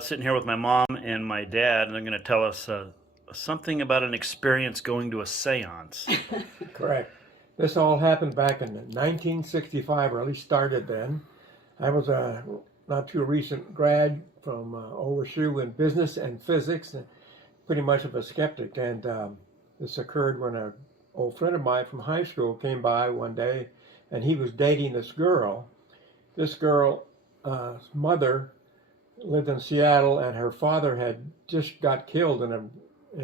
sitting here with my mom and my dad, and they're going to tell us something about an experience going to a seance. Correct. This all happened back in 1965, or at least started then. I was a not too recent grad from OSU in business and physics, and pretty much of a skeptic. And this occurred when an old friend of mine from high school came by one day, and he was dating this girl. This girl's mother lived in Seattle, and her father had just got killed in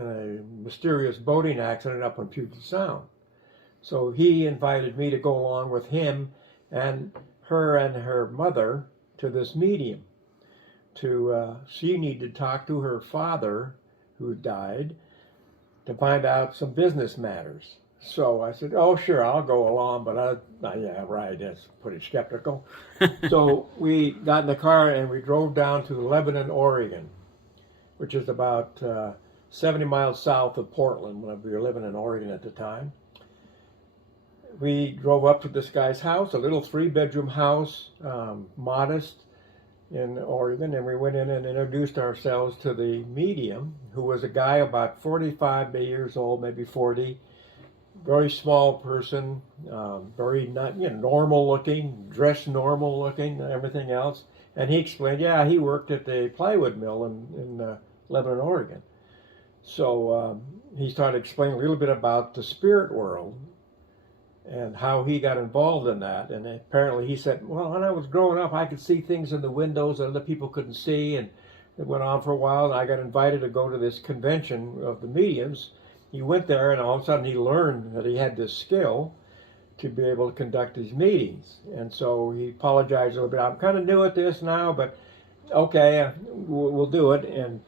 a mysterious boating accident up on Puget Sound. So he invited me to go along with him and her mother to this medium. She needed to talk to her father, who died, to find out some business matters. So I said, "Oh, sure, I'll go along," but yeah, right, that's pretty skeptical. So we got in the car and we drove down to Lebanon, Oregon, which is about 70 miles south of Portland, when we were living in Oregon at the time. We drove up to this guy's house, a little 3-bedroom house, modest, in Oregon, and we went in and introduced ourselves to the medium, who was a guy about 45 years old, maybe 40, very small person, very not normal looking, dressed normal looking, and everything else. And he explained, yeah, he worked at the plywood mill in Lebanon, Oregon. So he started explaining a little bit about the spirit world and how he got involved in that. And apparently he said, well, when I was growing up, I could see things in the windows that other people couldn't see. And it went on for a while, and I got invited to go to this convention of the mediums. He went there, and all of a sudden he learned that he had this skill to be able to conduct these meetings. And so he apologized a little bit. I'm kind of new at this now, but okay, we'll do it. And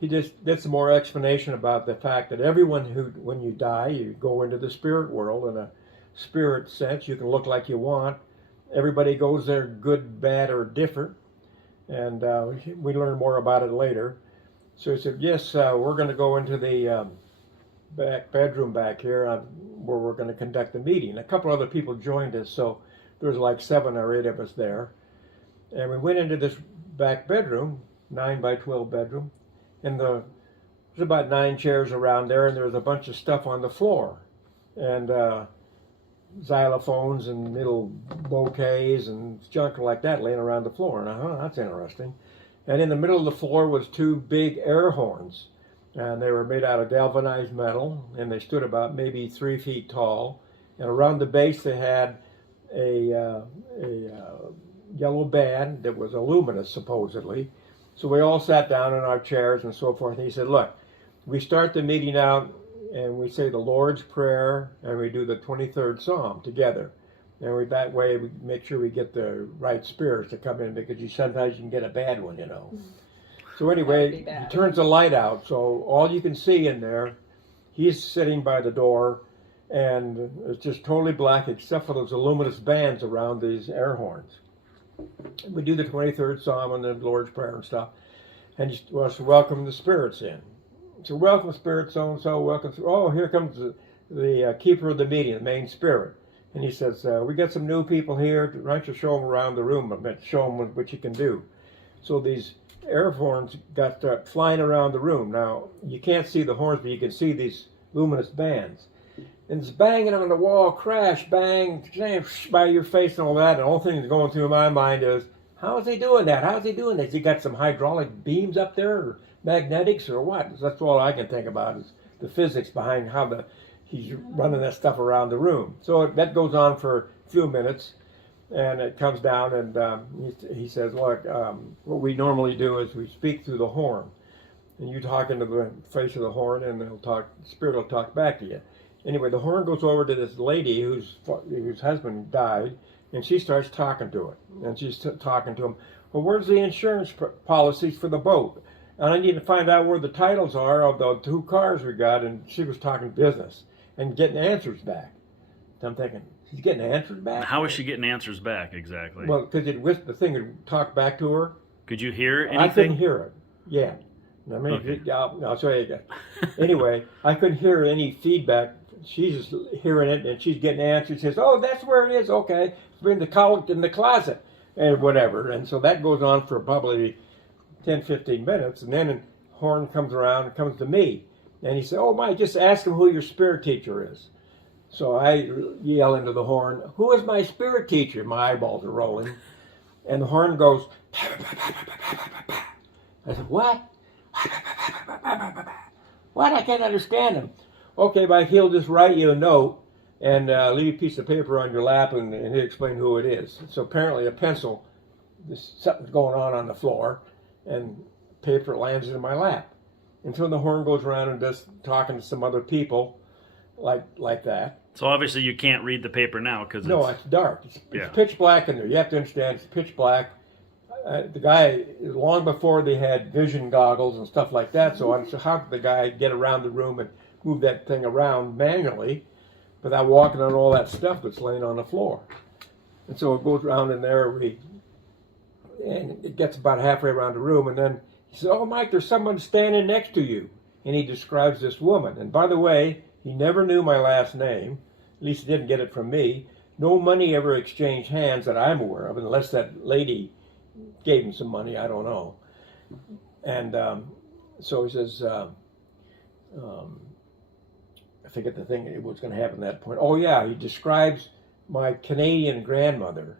he just did some more explanation about the fact that everyone when you die, you go into the spirit world in a spirit sense. You can look like you want. Everybody goes there, good, bad, or different. And we learn more about it later. So he said, yes, we're going to go into the back bedroom back here where we're going to conduct the meeting. A couple other people joined us, so there was like 7 or 8 of us there. And we went into this back bedroom, 9 by 12 bedroom, and there's about 9 chairs around there, and there was a bunch of stuff on the floor. And xylophones and little bouquets and junk like that laying around the floor. And I thought, that's interesting. And in the middle of the floor was 2 big air horns. And they were made out of galvanized metal, and they stood about maybe 3 feet tall. And around the base they had a yellow band that was luminous, supposedly. So we all sat down in our chairs and so forth. And he said, look, we start the meeting out and we say the Lord's Prayer, and we do the 23rd Psalm together. And that way we make sure we get the right spirits to come in, because sometimes you can get a bad one, So anyway, he turns the light out, so all you can see in there, he's sitting by the door, and it's just totally black except for those luminous bands around these air horns. We do the 23rd Psalm and the Lord's Prayer and stuff, and he wants to welcome the spirits in. So welcome spirit so-and-so, welcome. Oh, here comes the keeper of the meeting, the main spirit. And he says, we got some new people here. Why don't you show them around the room, show them what you can do. So these air horns got flying around the room. Now, you can't see the horns, but you can see these luminous bands. And it's banging on the wall, crash, bang, by your face and all that. And the only thing that's going through my mind is, how is he doing that? How is he doing that? Has he got some hydraulic beams up there, or magnetics, or what? That's all I can think about is the physics behind how he's running that stuff around the room. So that goes on for a few minutes, and it comes down, and he says, look, what we normally do is we speak through the horn, and you talk into the face of the horn, and the spirit will talk back to you. Anyway, the horn goes over to this lady whose husband died, and she starts talking to it, and she's talking to him. Well, where's the insurance policies for the boat? And I need to find out where the titles are of the 2 cars we got. And she was talking business and getting answers back. So I'm thinking, she's getting answers back? How is she getting answers back, exactly? Well, because the thing would talk back to her. Could you hear anything? I couldn't hear it. Yeah. I mean, okay. I'll show you again. Anyway, I couldn't hear any feedback. She's just hearing it, and she's getting answers. She says, oh, that's where it is. Okay. It's in the closet and whatever. And so that goes on for probably 10, 15 minutes, and then the horn comes around and comes to me. And he said, "Oh, Mike, just ask him who your spirit teacher is." So I yell into the horn, "Who is my spirit teacher?" My eyeballs are rolling. And the horn goes, I said, "What? What? I can't understand him." "Okay, Mike, he'll just write you a note and leave a piece of paper on your lap, and he'll explain who it is." So apparently a pencil, something's going on the floor, and paper lands in my lap. Until the horn goes around and does talking to some other people like that. So obviously you can't read the paper now because No, it's dark. It's pitch black in there. You have to understand it's pitch black. The guy, long before they had vision goggles and stuff like that, so how could the guy get around the room and move that thing around manually without walking on all that stuff that's laying on the floor? And so it goes around in there, and it gets about halfway around the room, and then he says, "Oh, Mike, there's someone standing next to you." And he describes this woman. And by the way, he never knew my last name. At least he didn't get it from me. No money ever exchanged hands that I'm aware of, unless that lady gave him some money. I don't know. And so he says, I forget the thing it was going to happen at that point. Oh, yeah, he describes my Canadian grandmother,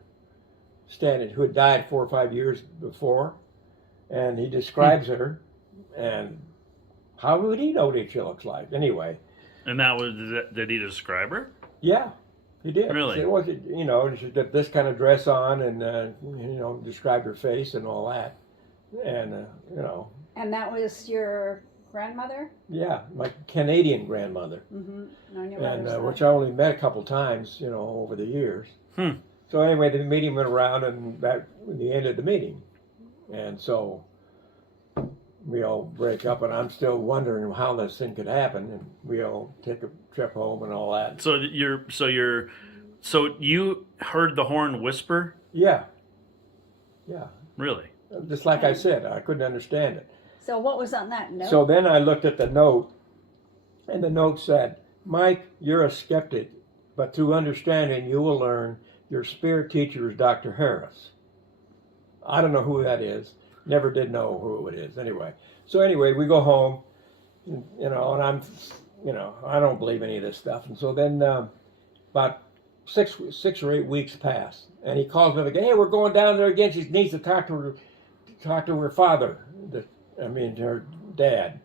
who had died 4 or 5 years before. And he describes her, and how would he know what she looks like? Anyway. And did he describe her? Yeah, he did. Really? It was, she's got this kind of dress on, and described her face and all that, and And that was your grandmother? Yeah, my Canadian grandmother. Mm-hmm. On your And mother's which side. I only met a couple times, over the years. So anyway, the meeting went around, and that the end of the meeting, and so we all break up, and I'm still wondering how this thing could happen, and we all take a trip home and all that. So you heard the horn whisper? Yeah. Really? Just like I said, I couldn't understand it. So what was on that note? So then I looked at the note, and the note said, "Mike, you're a skeptic, but through understanding you will learn your spirit teacher is Dr. Harris." I don't know who that is. Never did know who it is. Anyway, we go home, and I'm, I don't believe any of this stuff. And so then about 6 or 8 weeks pass, and he calls me again. "Hey, we're going down there again. She needs to talk to her father. Her dad,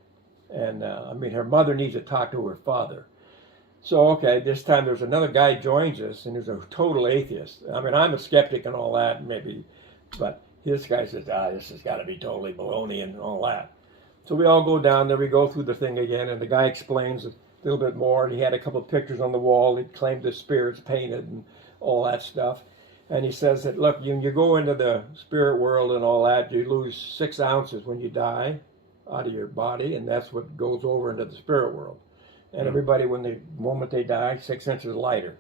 and her mother needs to talk to her father." So okay, this time there's another guy joins us, and he's a total atheist. I'm a skeptic and all that, maybe, but this guy says, "This has got to be totally baloney," and all that. So we all go down there, we go through the thing again, and the guy explains a little bit more, and he had a couple of pictures on the wall. He claimed the spirits painted and all that stuff. And he says that, look, you go into the spirit world and all that, you lose 6 ounces when you die out of your body, and that's what goes over into the spirit world. And everybody, the moment they die, 6 inches lighter.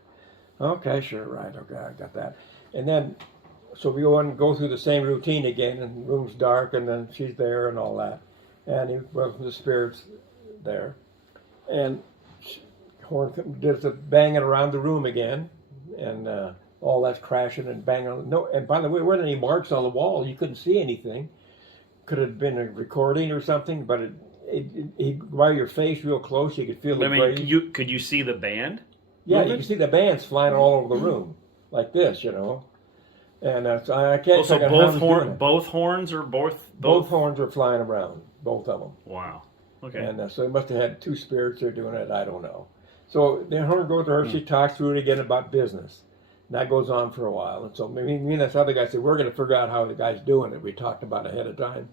Okay, sure, right, okay, I got that. And then, so we go through the same routine again, and the room's dark, and then she's there and all that. And the spirit's there. And horn does the banging around the room again, and all that's crashing and banging. No, and by the way, there weren't any marks on the wall. You couldn't see anything. Could have been a recording or something, but by your face real close, you could feel the breeze. Could you see the band? Yeah, you can see the bands flying all over the room, like this, And so I can't. So both horns are both horns are flying around, both of them. Wow. Okay. And so they must have had 2 spirits there doing it. I don't know. So the horn goes to her. She talks through it again about business. And that goes on for a while. And so me and this other guy said, we're going to figure out how the guy's doing it. We talked about ahead of time.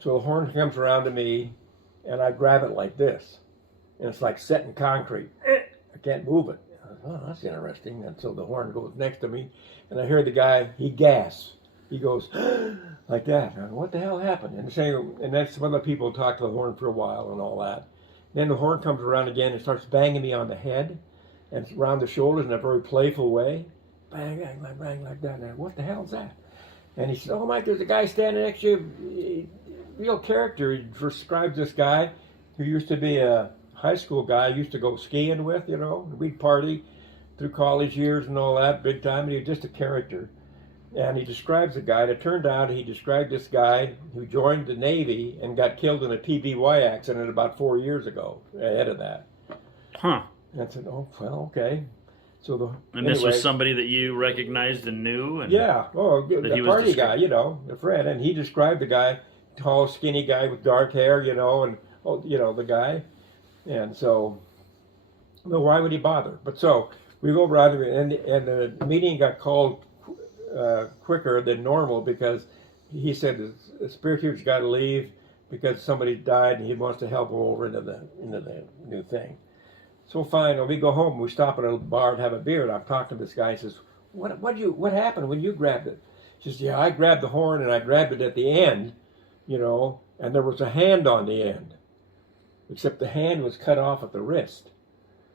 So the horn comes around to me, and I grab it like this. And it's like set in concrete. I can't move it. Oh, that's interesting. And so the horn goes next to me, and I hear the guy, he gasps. He goes, like that. And what the hell happened? And then some other people talk to the horn for a while and all that. Then the horn comes around again and starts banging me on the head and around the shoulders in a very playful way. Bang, bang, bang, bang, like that. And what the hell is that? And he says, "Oh, Mike, there's a guy standing next to you. Real character." He describes this guy who used to be a high school guy I used to go skiing with, We'd party through college years and all that, big time, and he was just a character. And he describes a guy, and it turned out he described this guy who joined the Navy and got killed in a TBY accident about 4 years ago, ahead of that. Huh. And I said, oh, well, okay. So this was somebody that you recognized and knew? And yeah, the party guy, the friend. And he described the guy, tall, skinny guy with dark hair, and, the guy. And so, well, why would he bother? But so, we go around, and the meeting got called quicker than normal because he said the spirit teacher's got to leave because somebody died and he wants to help go over into the new thing. So fine, we go home. We stop at a bar and have a beer. And I'm talking to this guy. He says, "What happened when you grabbed it?" She says, "Yeah, I grabbed the horn and I grabbed it at the end, and there was a hand on the end, except the hand was cut off at the wrist."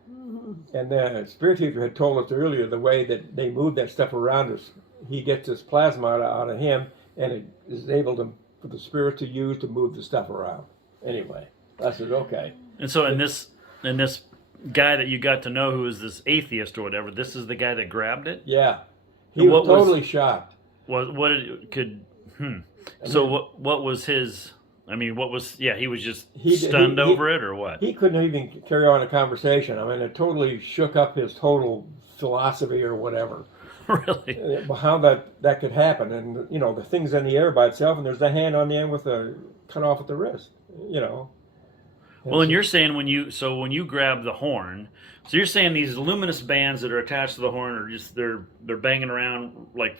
And the spirit teacher had told us earlier the way that they move that stuff around us. He gets this plasma out of him, and it is able for the spirit to use to move the stuff around. Anyway, I said, okay. And so, in this guy that you got to know, who is this atheist or whatever, this is the guy that grabbed it. Yeah, he was totally shocked. So what was his? I mean, what was? Yeah, he was just stunned over it, or what? He couldn't even carry on a conversation. I mean, it totally shook up his total philosophy or whatever. Really? How that could happen, and the thing's in the air by itself, and there's the hand on the end with the cut off at the wrist. Well, and you're saying when you grab the horn, so you're saying these luminous bands that are attached to the horn are just they're banging around like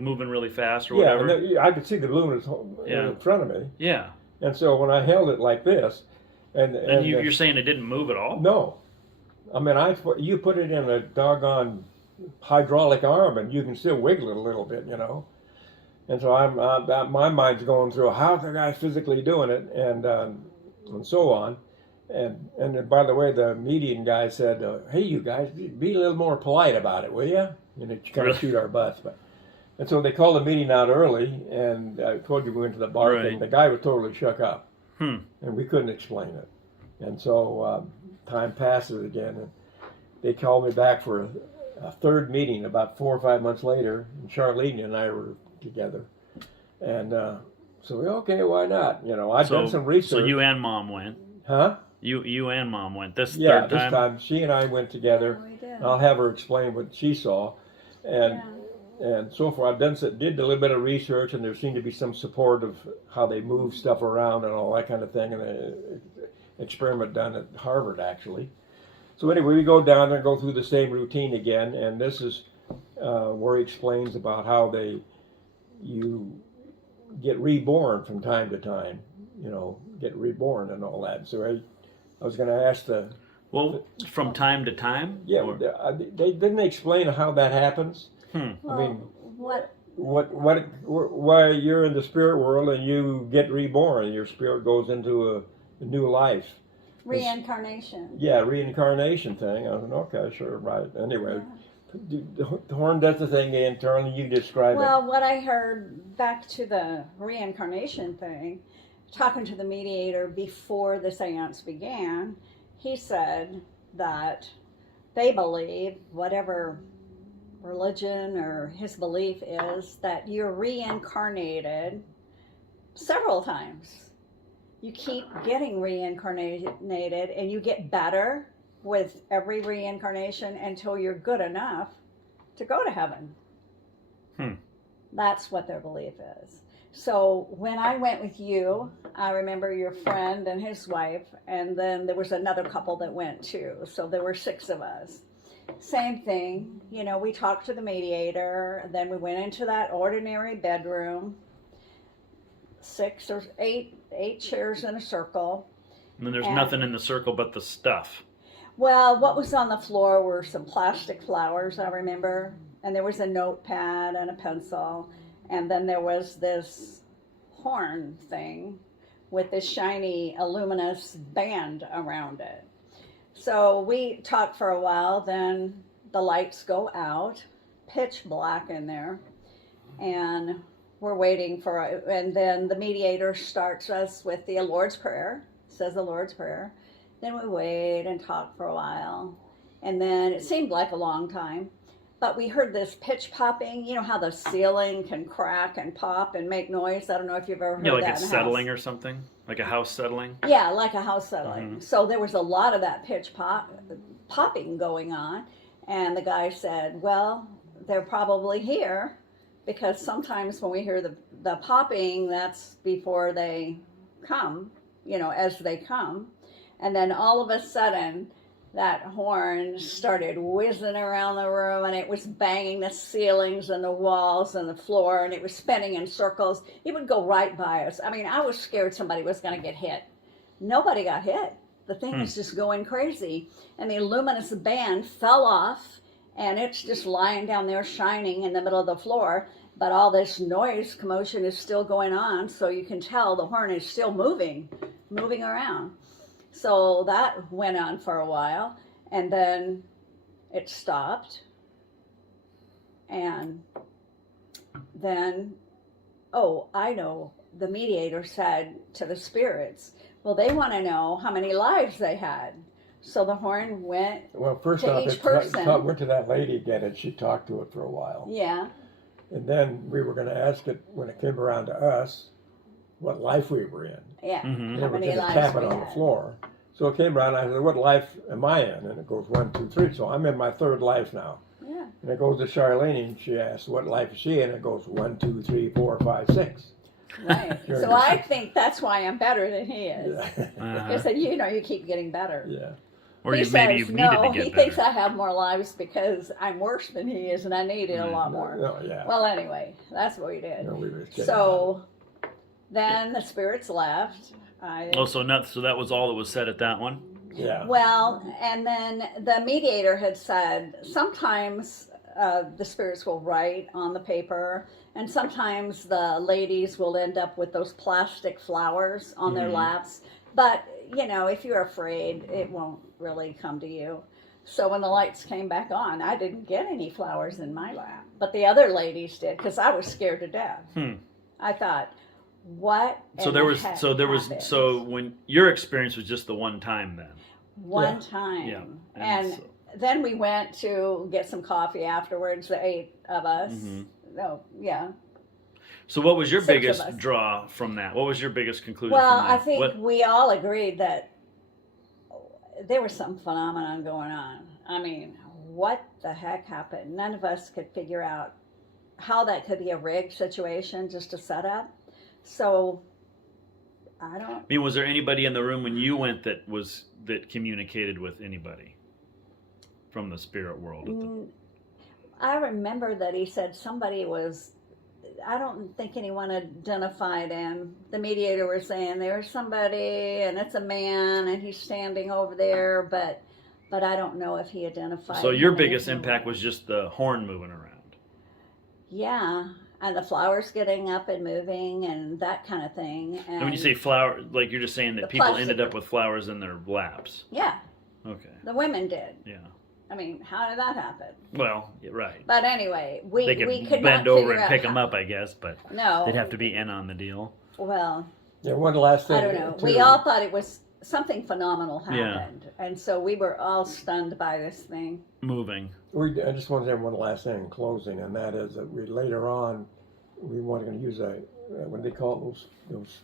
moving really fast or whatever. Yeah, and I could see the luminous in front of me. Yeah. And so when I held it like this, and you're saying it didn't move at all? No, I mean you put it in a doggone hydraulic arm and you can still wiggle it a little bit, And so my mind's going through how's the guy physically doing it, and so on. And by the way, the median guy said, "Hey, you guys, be a little more polite about it, will you?" And it kind of shoot our butts. And so they called the meeting out early, and I told you we went to the bar thing. The guy was totally shook up, and we couldn't explain it. And so time passes again, and they called me back for a third meeting about 4 or 5 months later, and Charlene and I were together. And so, okay, why not? I'd done some research. So you and Mom went? Huh? You and Mom went third time? Yeah, this time she and I went together. Oh, we did. I'll have her explain what she saw. And so far, did a little bit of research, and there seemed to be some support of how they move stuff around and all that kind of thing, and an experiment done at Harvard, actually. So anyway, we go down there and go through the same routine again, and this is where he explains about how you get reborn from time to time, get reborn and all that. So I was going to ask from time to time? Yeah, they didn't explain how that happens. Well, I mean, why you're in the spirit world and you get reborn, your spirit goes into a new life. Reincarnation. Yeah, reincarnation thing. I don't know. Okay, sure, right. Anyway, the horn does the thing internally. You describe it. Well, what I heard back to the reincarnation thing, talking to the mediator before the seance began, he said that they believe, whatever religion or his belief is, that you're reincarnated several times. You keep getting reincarnated and you get better with every reincarnation until you're good enough to go to heaven. That's what their belief is. So when I went with you, I remember your friend and his wife, and then there was another couple that went too. So there were 6 of us. Same thing, we talked to the mediator, and then we went into that ordinary bedroom, 6 or 8 chairs in a circle. And then there's nothing in the circle but the stuff. Well, what was on the floor were some plastic flowers, I remember, and there was a notepad and a pencil, and then there was this horn thing with this shiny, luminous band around it. So we talked for a while, then the lights go out, pitch black in there, and we're waiting and then the mediator starts us with the Lord's Prayer, says the Lord's Prayer. Then we wait and talk for a while, and then it seemed like a long time. but we heard this pitch popping. You know how the ceiling can crack and pop and make noise? I don't know if you've ever heard Yeah, like that it's in a settling house. or something, like a house settling. Yeah, like a house settling. Mhm. So there was a lot of that popping going on. And the guy said, well, they're probably here because sometimes when we hear the popping, that's before they come, you know, as they come. And then all of a sudden, that horn started whizzing around the room and it was banging the ceilings and the walls and the floor and it was spinning in circles. It would go right by us. I mean, I was scared somebody was going to get hit. Nobody got hit. The thing was just going crazy. And the luminous band fell off and it's just lying down there shining in the middle of the floor. But all this noise commotion is still going on, so you can tell the horn is still moving around. So that went on for a while, and then it stopped. And then, oh, I know, the mediator said to the spirits, well, they want to know how many lives they had. So the horn went first to off, each person. went to that lady again, and she talked to it for a while. Yeah. And then we were going to ask it when it came around to us what life we were in. Yeah. Mhm. And How it was many just lives tapping we on the had. floor. So it came around, and I said, what life am I in? And it goes 1, 2, 3. So I'm in my third life now. Yeah. And it goes to Charlene, and she asks, what life is she in? And it goes 1, 2, 3, 4, 5, 6. Right. Sure. So I think that's why I'm better than he is. Yeah. Uh-huh. Because you know, you keep getting better. Yeah. Or He maybe says, you've needed no, to get he better. thinks I have more lives because I'm worse than he is and I needed a lot more. No, yeah. Well, anyway, that's what we did. No, we were kidding So then the spirits left. Oh, so that was all that was said at that one. Yeah. Well, and then the mediator had said sometimes the spirits will write on the paper, and sometimes the ladies will end up with those plastic flowers on their Mhm. laps. But, you know, if you're afraid, it won't really come to you. So when the lights came back on, I didn't get any flowers in my lap. But the other ladies did because I was scared to death. I thought, what? So in there the was, heck so there was, happened? so when your experience was just the one time then. One Yeah. time. Yeah. And so- then we went to get some coffee afterwards, the 8 of us. Mhm. Oh, yeah. So what was your 6 of biggest us. draw from that? What was your biggest conclusion Well, from that? I think What- we all agreed that there was some phenomenon going on. I mean, what the heck happened? None of us could figure out how that could be a rigged situation, just a setup. So, I don't. I mean, was there anybody in the room when you went that communicated with anybody from the spirit world? I remember that he said somebody was. I don't think anyone identified him. The mediator was saying there's somebody and it's a man and he's standing over there, but I don't know if he identified. So your him biggest in impact was just the horn moving around. Yeah, and the flowers getting up and moving and that kind of thing. And when you say flower, like you're just saying The that people plastic- ended up with flowers in their laps. yeah, Okay. the women did. Yeah. I mean, how did that happen? Well, yeah, right. But anyway, we They could could not bend over figure and out pick how- them up, I guess, but No, they'd have to be in on the deal. well, Yeah, one last thing. I don't know. too. We all thought it was something phenomenal Yeah. happened, and so we were all stunned by this thing. Moving. I just want to say one last thing in closing, and that is that we later on we wanted to use what do they call it, those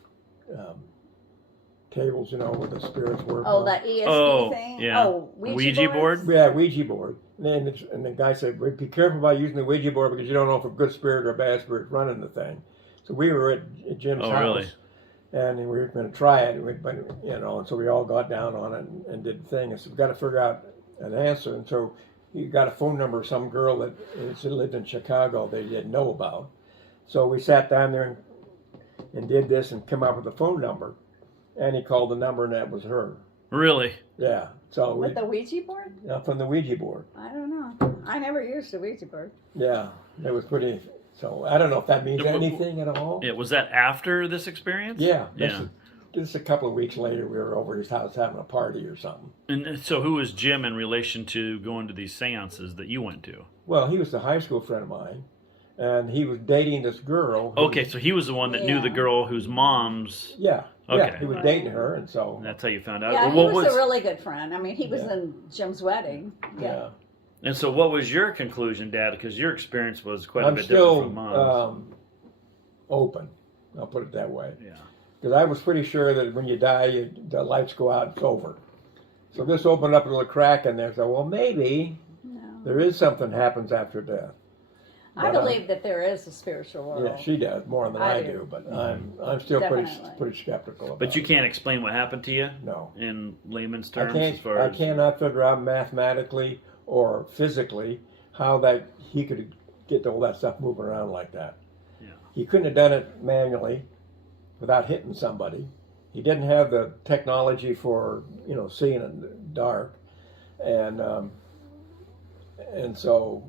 tables, you know, where the spirits work. Oh, on. that ESP Oh, thing. yeah. Oh, Ouija board? Yeah, Ouija board. And the guy said, well, be careful about using the Ouija board because you don't know if a good spirit or a bad spirit running the thing. So we were at Jim's Oh, house. really? And we were going to try it, and so we all got down on it and did the thing. And so we got to figure out an answer. And so he got a phone number of some girl that lived in Chicago they didn't know about. So we sat down there and did this and come up with a phone number. And he called the number, and that was her. Really? Yeah. So with the Ouija board? from the Ouija board. I don't know. I never used a Ouija board. Yeah, it was pretty. So I don't know if that means Yeah, anything at all. Yeah, was that after this experience? Yeah. Yeah. Just a couple of weeks later, we were over at his house having a party or something. And so who was Jim in relation to going to these seances that you went to? Well, he was a high school friend of mine, and he was dating this girl. who- Okay, so he was the one that knew the Yeah. girl whose mom's... Yeah. Okay. Yeah, he was dating her, and so. That's how you found out. Yeah, What he was a really good friend. I mean, he was Yeah. in Jim's wedding. Yeah. And so, what was your conclusion, Dad? Because your experience was quite a I'm bit different still from Mom's. open. I'll put it that way. Yeah. Because I was pretty sure that when you die, the lights go out, it's over. So this opened up a little crack in there. So, well, maybe No. there is something happens after death. I But, believe that there is a spiritual world. Yeah, she does more than I I do. do, but I'm still Definitely. pretty skeptical about But you it. can't explain what happened to you No, in layman's I terms, can't. as far I as cannot figure out mathematically or physically how that he could get all that stuff moving around like that. Yeah. He couldn't have done it manually without hitting somebody. He didn't have the technology for seeing in the dark, and so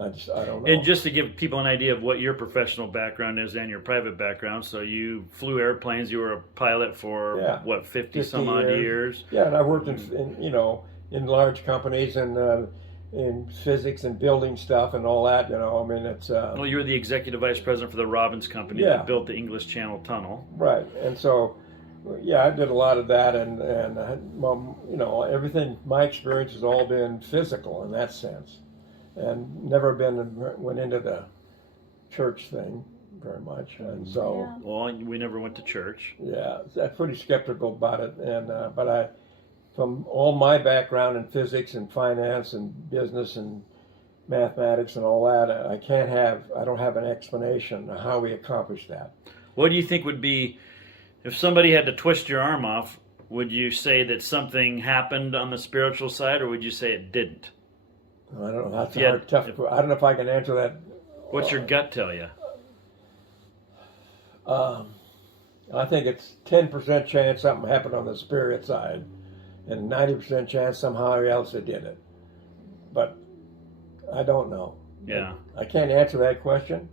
I don't know. And just to give people an idea of what your professional background is and your private background, so you flew airplanes. You were a pilot for Yeah. what 50 50 some odd years. Yeah, and I worked in large companies and in physics and building stuff and all that. I mean it's Well, you were the executive vice president for the Robbins Company Yeah. that built the English Channel Tunnel. right, and so yeah, I did a lot of that, and everything. My experience has all been physical in that sense, and never went into the church thing very much, and so. Yeah. Well, we never went to church. Yeah, I'm pretty skeptical about it, and but from all my background in physics and finance and business and mathematics and all that, I don't have an explanation of how we accomplished that. What do you think would be, if somebody had to twist your arm off, would you say that something happened on the spiritual side, or would you say it didn't? I don't know. That's Yeah, tough. I don't know if I can answer that. What's your gut tell you? I think it's 10% chance something happened on the spirit side, and 90% chance somehow else it did it. But I don't know. Yeah. I can't answer that question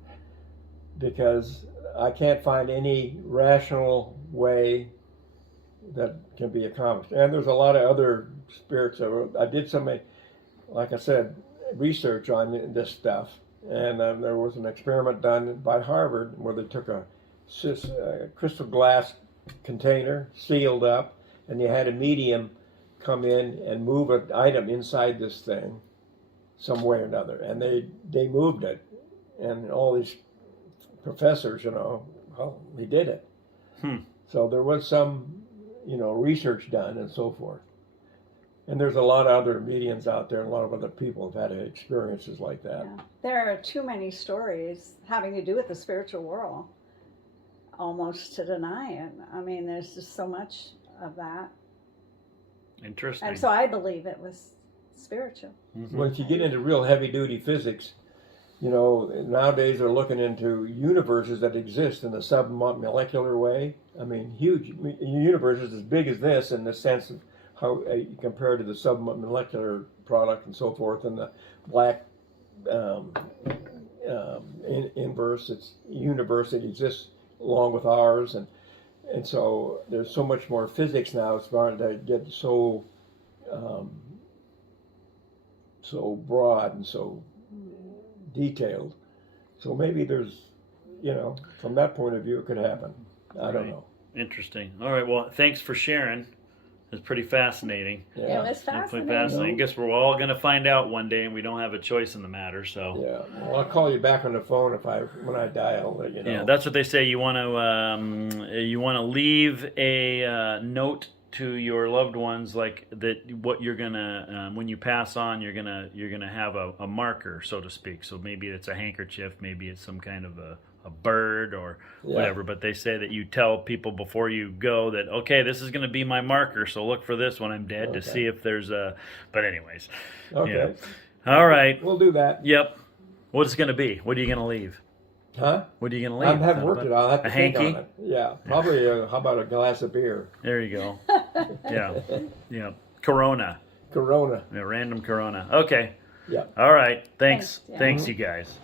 because I can't find any rational way that can be accomplished. And there's a lot of other spirits. I did some, like I said, research on this stuff, and there was an experiment done by Harvard where they took a crystal glass container, sealed up, and you had a medium come in and move an item inside this thing some way or another, and they moved it, and all these professors, well, they did it. So there was some, research done and so forth. And there's a lot of other mediums out there, and a lot of other people have had experiences like that. Yeah. There are too many stories having to do with the spiritual world, almost to deny it. I mean, there's just so much of that. Interesting. And so I believe it was spiritual. Mm-hmm. Once you get into real heavy-duty physics, nowadays they're looking into universes that exist in the sub-molecular way. I mean, huge universes as big as this in the sense of how compared to the sub-molecular product and so forth, and the black inverse, it's universe that exists along with ours, and so there's so much more physics now. It's starting to get so broad and so detailed. So maybe there's, from that point of view, it could happen. I don't know. Interesting. All right. Well, thanks for sharing. It's pretty fascinating. Yeah. It was Definitely fascinating. fascinating. I guess we're all going to find out one day, and we don't have a choice in the matter. So Yeah. Well, I'll call you back on the phone when I die. I'll let you know. yeah, that's what they say. You want to leave a note to your loved ones, like that. What you're gonna when you pass on, you're gonna have a marker, so to speak. So maybe it's a handkerchief, maybe it's some kind of a bird or whatever. But they say that you tell people before you go that, okay, this is going to be my marker, so look for this when I'm dead to see if there's a. But anyways. Okay. Yeah. All right. We'll do that. Yep. What's it going to be? What are you going to leave? Huh? What are you going to leave? I haven't worked it. I'll have to A think hanky? on it. Yeah. Probably. How about a glass of beer? There you go. Yeah. Yeah. Corona. Corona. Yeah, random Corona. Okay. Yeah. All right. Thanks. Thanks, yeah. Thanks, you guys.